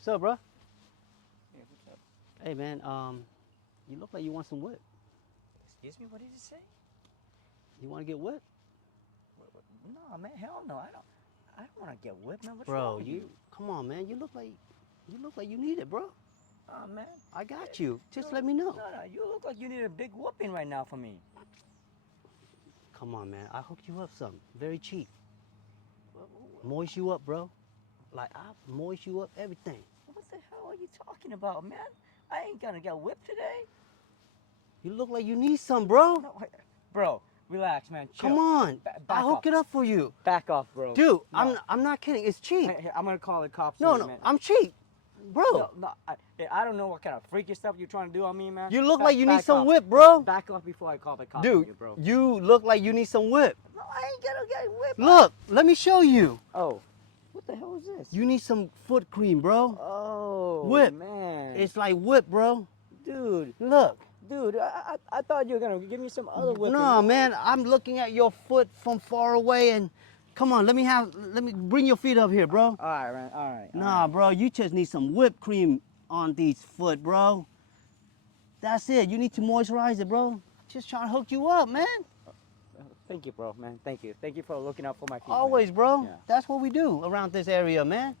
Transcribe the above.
What's up, bro? Yeah, what's up? Hey, man. You look like you want some whip. Excuse me, what did you say? You want to get whipped? No, man, hell no. I don't want to get whipped, man. What's Bro, wrong with you? come on, man. You look like you need it, bro. Oh, man. I got you. Just let me know. No, you look like you need a big whooping right now for me. Come on, man. I hooked you up something very cheap. Moist you up, bro. Like I moist you up, everything. What the hell are you talking about, man? I ain't gonna get whipped today. You look like you need some, bro. No, bro, relax, man. Chill. Come on. Back I'll hook off. it up for you. Back off, bro. Dude, No. I'm not kidding. It's cheap. Hey, I'm gonna call the cops. No, on you, no, man. I'm cheap. Bro, No, I don't know what kind of freaky stuff you're trying to do on me, man. you look like you need Back some off. whip, bro. Back off before I call the cops on Dude, you, bro. you look like you need some whip. No, I ain't gonna get whipped. Look, let me show you. Oh, what the hell is this? You need some foot cream, bro. Oh, Whip. man. It's like whip, bro. Dude, Look. I thought you were gonna give me some other whipping. No, man, I'm looking at your foot from far away and come on, let me bring your feet up here, bro. All right, man. All right. Nah, bro, you just need some whipped cream on these foot, bro. That's it. You need to moisturize it, bro. Just trying to hook you up, man. Thank you, bro, man. Thank you. Thank you for looking out for my feet. Always, bro. Yeah. That's what we do around this area, man.